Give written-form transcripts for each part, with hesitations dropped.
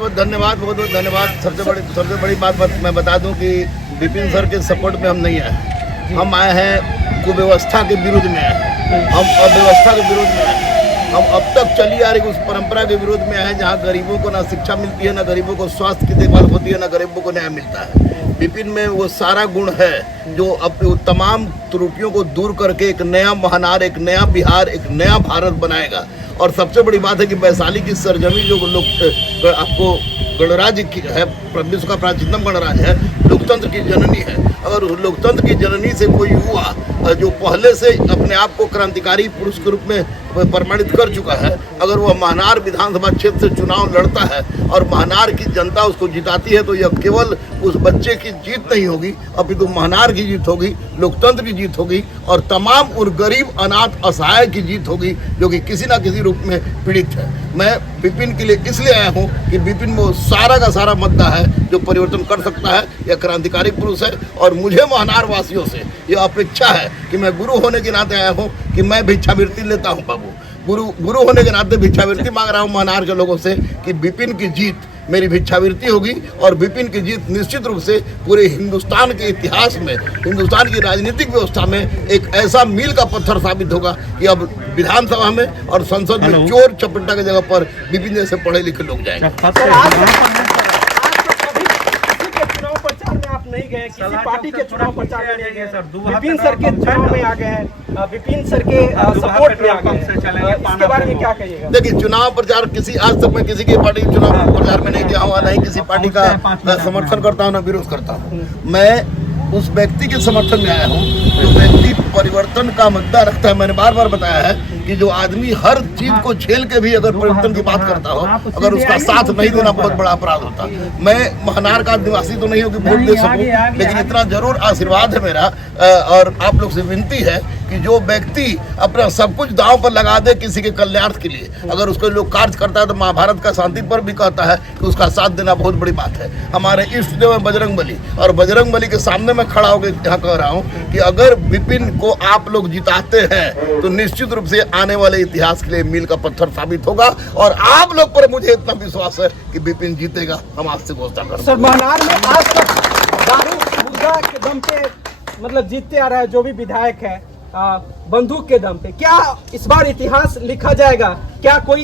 बहुत धन्यवाद। सबसे बड़ी बात मैं बता दूं कि विपिन सर के सपोर्ट में हम नहीं आए, हम आए हैं कुव्यवस्था के विरुद्ध में आए, हम अव्यवस्था के विरुद्ध में आए, हम अब तक चली आ रही उस परंपरा के विरोध में आए जहाँ गरीबों को ना शिक्षा मिलती है, ना गरीबों को स्वास्थ्य की देखभाल होती है, ना गरीबों को न्याय मिलता है। विपिन में वो सारा गुण है जो अब तमाम त्रुटियों को दूर करके एक नया महानार, एक नया बिहार, एक नया भारत बनाएगा। और सबसे बड़ी बात है कि वैशाली की सरजमी जो लोग आपको गणराज्य की है, विश्व का प्राचीनतम गणराज्य है, लोकतंत्र की जननी है। अगर लोकतंत्र की जननी से कोई युवा जो पहले से अपने आप को क्रांतिकारी पुरुष के रूप में प्रमाणित कर चुका है, अगर वह महानार विधानसभा क्षेत्र से चुनाव लड़ता है और महानार की जनता उसको जिताती है, तो यह केवल उस बच्चे की जीत नहीं होगी, अपितु महानार की जीत होगी, लोकतंत्र की जीत होगी और तमाम उन गरीब अनाथ असहाय की जीत होगी जो कि किसी न किसी रूप में पीड़ित है। मैं विपिन के लिए इसलिए आया हूँ कि विपिन वो सारा का सारा मुद्दा है जो परिवर्तन कर सकता है, यह क्रांतिकारी पुरुष है। और मुझे महानार वासियों से यह अपेक्षा है कि मैं गुरु होने के नाते आया हूँ कि मैं भिक्षावृत्ति लेता हूँ बाबू, गुरु होने के नाते भिक्षावृत्ति मांग रहा हूँ महानार के लोगों से कि विपिन की जीत मेरी भिक्षावृत्ति होगी और विपिन की जीत निश्चित रूप से पूरे हिंदुस्तान के इतिहास में, हिंदुस्तान की राजनीतिक व्यवस्था में एक ऐसा मील का पत्थर साबित होगा कि अब विधानसभा में और संसद में चोर चपट्टा की जगह पर विपिन जैसे पढ़े लिखे लोग जाएंगे। नहीं गए किसी पार्टी के चुनाव प्रचार में नहीं गए सर, विपिन सर के चुनाव में आ गए हैं, विपिन सर के सपोर्ट में आ गए, इसके बारे में क्या कहिएगा? देखिए, चुनाव प्रचार आज तक मैं किसी की पार्टी के चुनाव प्रचार में नहीं गया हूँ, नहीं किसी पार्टी का समर्थन करता हूँ, ना विरोध करता हूँ। मैं उस व्यक्ति के समर्थन में आया हूँ जो व्यक्ति परिवर्तन का मुद्दा रखता है। मैंने बार बार बताया है कि जो आदमी हर चीज को झेल के भी अगर परिवर्तन की बात करता हो, अगर उसका साथ नहीं देना बहुत बड़ा अपराध होता। मैं महानार का निवासी तो नहीं हूँ कि वोट दे सकूं, लेकिन इतना जरूर आशीर्वाद है मेरा और आप लोग से विनती है कि जो व्यक्ति अपना सब कुछ दांव पर लगा दे किसी के कल्याण के लिए, अगर उसको लोग कार्य करता है तो महाभारत का शांति पर भी कहता है कि उसका साथ देना बहुत बड़ी बात है। हमारे इष्ट देव है बजरंग बली, और बजरंग बली के सामने मैं खड़ा होकर यहाँ कह रहा हूँ कि अगर विपिन को आप लोग जिताते हैं तो निश्चित रूप से आने वाले इतिहास के लिए मील का पत्थर साबित होगा। और आप लोग पर मुझे इतना विश्वास है कि विपिन जीतेगा, हम आज से घोषणा कर। सर, महानार में आज तक दारू मुद्दा के दम पे मतलब जीतते आ रहा है जो भी विधायक है, बंदूक के दम पे। क्या इस बार इतिहास लिखा जाएगा? क्या कोई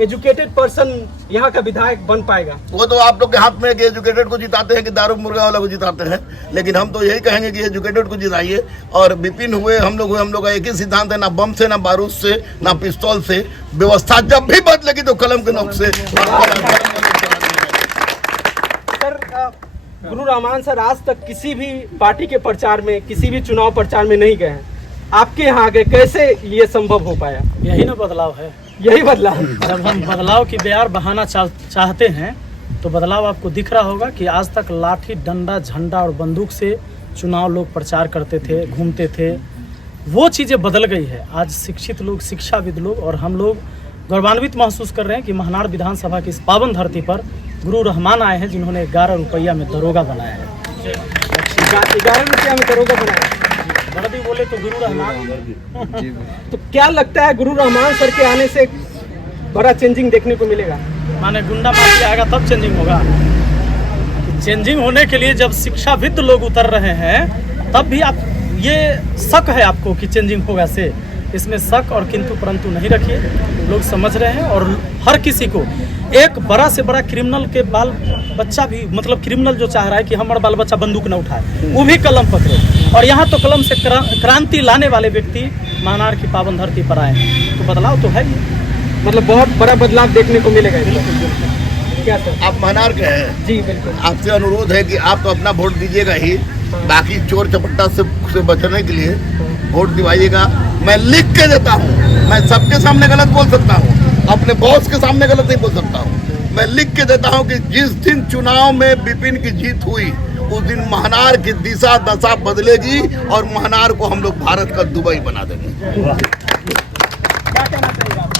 एजुकेटेड पर्सन यहाँ का विधायक बन पाएगा? वो तो आप लोग के हाथ में कि एजुकेटेड को जिताते हैं कि दारू मुर्गा वाला को जिताते हैं, लेकिन हम तो यही कहेंगे कि एजुकेटेड को जिताइए। और विपिन हुए, हम लोग का एक ही सिद्धांत है, ना बम से, ना बारूद से, ना पिस्तौल से। व्यवस्था जब भी बदलेगी तो कलम के नोक से। सर, गुरु रमान सर आज तक किसी भी पार्टी के प्रचार में, किसी भी चुनाव प्रचार में नहीं गए हैं, आपके यहाँ गए, कैसे ये संभव हो पाया? यही ना बदलाव है, यही बदलाव। जब हम बदलाव की बयार बहाना चाहते हैं तो बदलाव आपको दिख रहा होगा कि आज तक लाठी, डंडा, झंडा और बंदूक से चुनाव लोग प्रचार करते थे, घूमते थे, वो चीज़ें बदल गई है। आज शिक्षित लोग, शिक्षाविद लोग और हम लोग गौरवान्वित महसूस कर रहे हैं कि महानार विधानसभा की इस पावन धरती पर गुरु रहमान आए हैं, जिन्होंने 11 रुपया में दरोगा बनाया है। 11 रुपया में दरोगा बनाया, बड़ा बोले तो गुरु रहमान। तो क्या लगता है गुरु रहमान सर के आने से बड़ा चेंजिंग देखने को मिलेगा? माने गुंडा माफिया आएगा तब चेंजिंग होगा। चेंजिंग होने के लिए जब शिक्षाविद लोग उतर रहे हैं तब भी आप ये शक है आपको कि चेंजिंग होगा से, इसमें शक और किंतु परंतु नहीं रखिए। लोग समझ रहे हैं और हर किसी को, एक बड़ा से बड़ा क्रिमिनल के बाल बच्चा भी, मतलब क्रिमिनल जो चाह रहा है कि हमारा बाल बच्चा बंदूक न उठाए, वो भी कलम पकड़े। और यहाँ तो कलम से क्रांति लाने वाले व्यक्ति महानार की पावन धरती पर आए हैं, तो बदलाव तो है ही, मतलब बहुत बड़ा बदलाव देखने को मिलेगा। क्या सर, आप महानार के हैं? जी बिल्कुल। आपसे अनुरोध है कि आप तो अपना वोट दीजिएगा ही, बाकी चोर चपट्टा से बचने के लिए वोट दिवाइएगा। मैं लिख के देता हूँ, मैं सबके सामने गलत बोल सकता हूँ, अपने बॉस के सामने गलत नहीं बोल सकता हूँ। मैं लिख के देता हूँ कि जिस दिन चुनाव में विपिन की जीत हुई उस दिन महानार की दिशा दशा बदलेगी और महानार को हम लोग भारत का दुबई बना देंगे। क्या कहना चाहिए आप?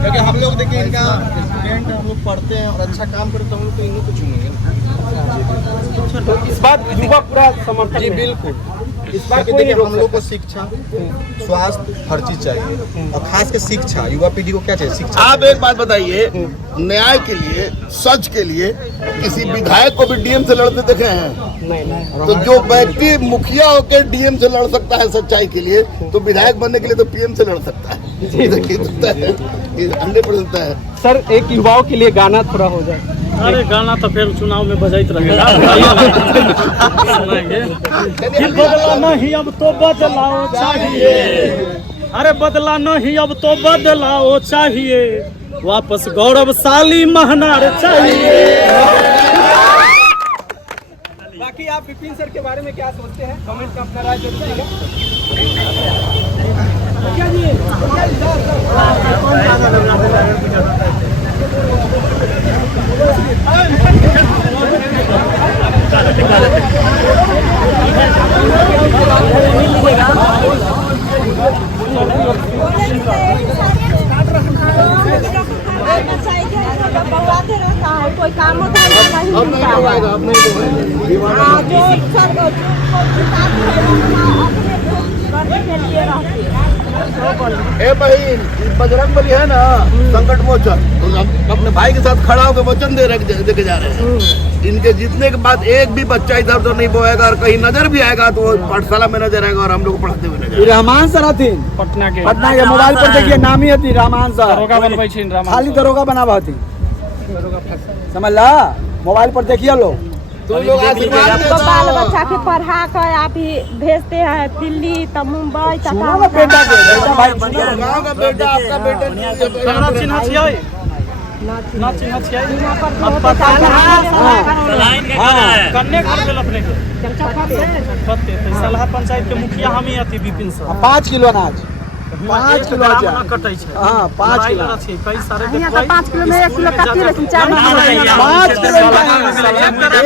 क्योंकि हम लोग देखिए इनका स्टूडेंट, हम लोग पढ़ते हैं और अच्छा काम करते तो हम लोग तो इन्हीं को चुनेंगे। तो इस बात युवा पूरा समर्थन जी में। बिल्कुल। इस बार क्योंकि कोई देखिए नहीं हम लोग को शिक्षा, स्वास्थ्य, हर चीज चाहिए और खास के शिक्षा, युवा पीढ़ी को क्या चाहिए? शिक्षा। आप एक बात बताइए, न्याय के लिए, सच के लिए किसी विधायक को भी डीएम से लड़ते देखे हैं? नहीं। तो जो व्यक्ति मुखिया होकर डीएम से लड़ सकता है सच्चाई के लिए, तो विधायक बनने के लिए तो पीएम से लड़ सकता है। ये 100% है। सर एक युवाओं के लिए गाना थोड़ा हो जाए। अरे गाना तो फिर चुनाव में बजाइत रहेगा। सुनाएंगे कि बदला नहीं अब तो बदलाव चाहिए, अरे बदला नहीं अब तो बदलाव चाहिए, वापस गौरवशाली महनार चाहिए। बाकी आप विपिन सर के बारे में क्या सोचते हैं? कमेंट का अपना राय जरूर दीजिएगा। कोई काम धंधा नहीं मिलता है। हाँ, जो करने के लिए रहती है। ए बहन, बजरंग बली है ना, संकट मोचन, तो हम अपने भाई के साथ खड़ा होकर वचन दे के जा रहे हैं। इनके जीतने के बाद एक भी बच्चा इधर उधर नहीं बोएगा, और कहीं नजर भी आएगा तो वो पाठशाला में नजर आएगा और हम लोग पढ़ाते हुए नजर। रहमान सर हथिन पटना के मोबाइल पर देखिए, नाम ही हथिन रहमान सर। दरोगा बनबै छी रहमान खाली दरोगा बनाबा हथिन, समझला? मोबाइल पर देखिए लोग। तुम लोग आशीर्वाद तो दे बाल दो। बच्चा के पढ़ा कर आप ही भेजते हैं दिल्ली, तो मुंबई, तो सुनो ना बेटा के, बेटा भाई सुनो। गाँव का बेटा, आपका बेटा कन्ना चिन्ह छियै, ना चिन्ह छियै। कन्ने घर भेल अपने के कते तो सलाह पंचायत के मुखिया हम ही अथी विपिन सर। 5 किलो अनाज, 5 किलो ग्राम अनाज न कटै छै। हाँ, 5 किलो। लड़ाई छै, कई सारे यहाँ तो 5 किलो में 1 किलो कटती, लेकिन 4 5 किलो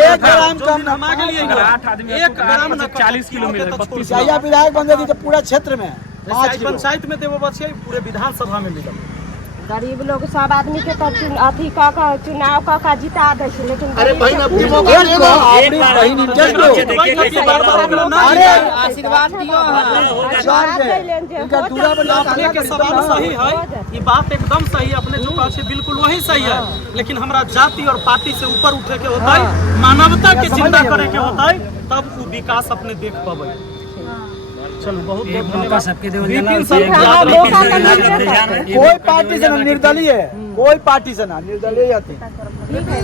एक ग्राम कम हम आ गेलियै 8 आदमी 1 ग्राम न 40 किलो मिले 32 या विधायक बन जाती तो पूरा क्षेत्र में 5 किलो। पंचायत में देबो बचिए, पूरे विधानसभा में मिलल। गरीब लोग सब आदमी के तो अथी का चुनाव का जिता दे छै, लेकिन अरे गरीब बहन, के अपनी कुछ मौका नहीं। दे दो। अपनी बहन इंटरेस्ट लो। अरे आशीर्वाद दियो। आशीर्वाद देलन जे इनका हो दूरा पर अपने के सवाल सही है, ये बात एकदम सही है, अपने जो बात है बिल्कुल वही सही है, लेकिन हमरा जाति और पार्टी से ऊपर उठे के होता है, मानवता के चिंता करे के होता है, तब वो विकास अपने देख पावे। चलो बहुत धन्यवाद सबके विपिन सर हाँ, मौका तो मिलता है। कोई पार्टी से ना निर्दलीय है, कोई पार्टी से ना निर्दलीय आते। ठीक है,